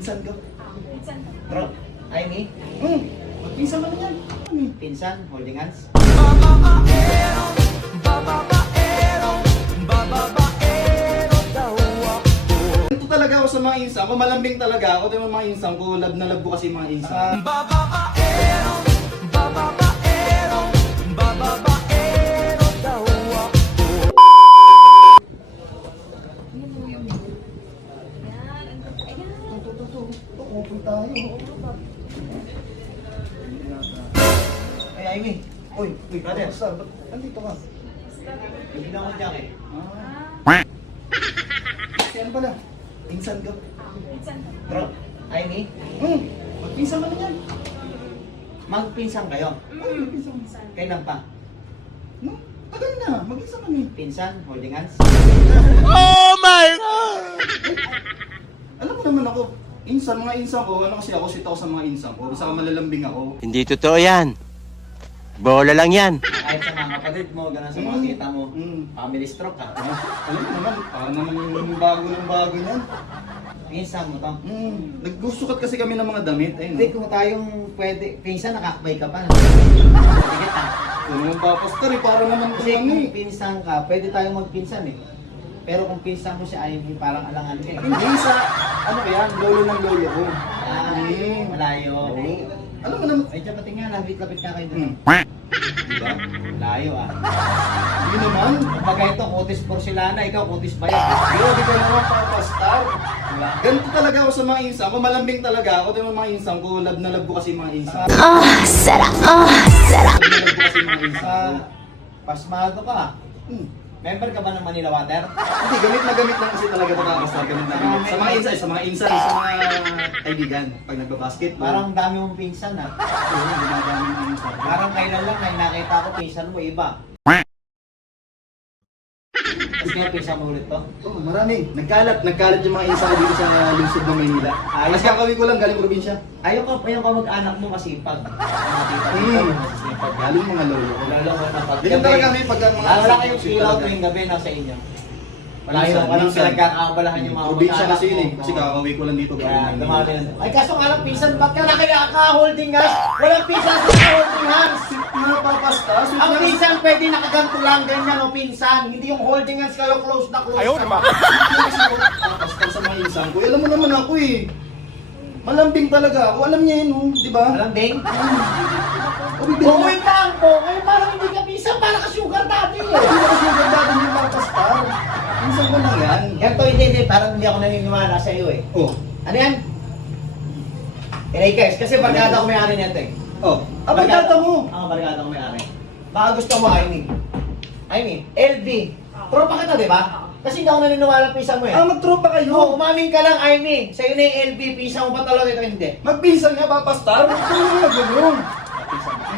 Pinsan ko. Pinsan ka. Bro, ay me? Magpinsan ka na yan. Pinsan, holding hands. Ito talaga ako sa mga insan ko. Malambing talaga ako. Ito yung mga insan ko. Love na love ko kasi yung mga insan. Yun mo yung Yan. Ayan. Open tayo. Ay, Amy. Uy, brother. Saan? Ba't andito ka? Bigyan ako dyan eh. Kasi ano pala? Insan ko. Pinsan ka. Bro, ay me? Magpinsan ka na yan. Magpinsan kayo. Magpinsan. Pinsan. Kailan pa? No? Tagal na. Mag-insan kami. Pinsan, holding hands. Alam mo naman ako. Insan, mga insan ko. Ano kasi ako? Sit ako sa mga insan ko. Isa ka malalambing ako. Hindi totoo yan. Bola lang yan. Kahit sa mga kapatid mo, gano'n sa mga tita mo, family stroke ka. Alam mo naman. Parang naman yung bago ng bago niyan. Pinsan mo to. Nagsusukat kasi kami ng mga damit. Ayun. Hindi, kung tayong pwede, pinsan nakakabay ka pa. Dikit ha. Kung naman papastar eh. Para naman Kasi kung ano kung eh. pinsan ka, pwede tayong magpinsan eh. Pero kung pinsan mo si Ivy, parang alangan ka eh. Hindi sa, ano ba yan, lolo ng lolo ko. Ah, malayo. Alam mo naman, Ay, dapat nga, lapit-lapit ka kayo doon. diba? Layo ah. Hindi naman. Kapag ito, kutis porcelana, ikaw kutis bayan. Hindi ka naman papastar. Diba? Ganito talaga ako sa mga insan ko. Malambing talaga ako. Ito yung mga insan ko. Love na love ko kasi yung mga insan. Sarap! Love na love ko kasi yung mga insan ko. Pasmado ka. Member ka ba ng Manila Water? Hindi, gamit na kasi talaga ito kakastar. Gamit na gamit. Sa mga insan, sa mga kaibigan. Pag nagbabasketball. Parang dami mong pinsan ah. Oo, gumagamit ng insan. Parang kailan lang ay nakita ko pinsan mo iba. Tapos nga pinsan mo ulit to? Oo, marami. Nagkalat yung mga insan ko dito sa lungsod ng Maynila. Mas kakawin ko lang galing probinsya. Ayaw ka mag-anak mo masipag. Mga tita mo masipag. Galing mga lolo ko. Lalo ko na pag Ganyan talaga kami pag ang mga wala kayong sweet ilaw talaga. tuwing gabi nasa inyo. Wala Minsan, yung walang minsan. pinagkakaabalahan yung mga Probinsya mag-anak kasi yun eh. mo. Kasi kakawin ko lang dito. Kaya galing ng dumami Maynila. lang. Ay kaso nga lang pinsan, ba't ka na kaya ka-holding hands? Walang pinsan sa holding hands. Mga papastas. Ang pinsan pwede nakaganto lang ganyan o pinsan. Hindi yung holding hands kayo close na close. Ayaw naman. Papastas sa mga insan ko. Alam mo naman ako eh. Malambing talaga ako. Alam niya yun, oh, di ba? Alam ding? O bibili na. Buwing lang po. Ngayon parang hindi ka pinsan, parang ka-sugar daddy eh. Hindi na kasi yung ganda din yung papastar. Insan ko lang yan. Ganto hindi. Parang hindi ako naniniwala sa iyo eh. Oh. Ano yan? Pinay-cash. Kasi barkada ko may-ari nito eh. Oh. Barkada mo. Barkada ko may-ari. Baka gusto mo, Amy. Amy, LV. Tropa kita, di ba? Kasi hindi ako naniniwala pinsan mo eh. Magtropa Oo, kayo. umamin ka lang, Amy. Sa'yo na yung LV. Pinsan mo ba talaga ito? Hindi. Magpinsan nga, papastar. Ito yung nagulong.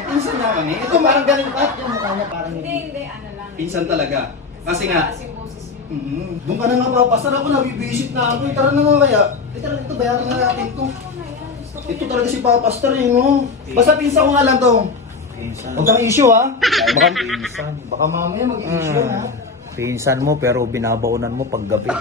Pinsan nga kami. Ito parang ganun pa. Yung mukha niya parang Hindi, ano lang. Pinsan talaga. Kasi nga, Kasi yung boses mo. doon ka na nga papastar ako, nabibisit na ako. Tara na nga kaya. Tara, ito, bayaran na natin ito. Ito talaga si Papastar eh, no? Basta pinsan ko nga lang to. Pinsan. Huwag kang issue ha. Pinsan. Baka mamaya mag-issue ha. Pinsan mo pero binabaunan mo pag gabi.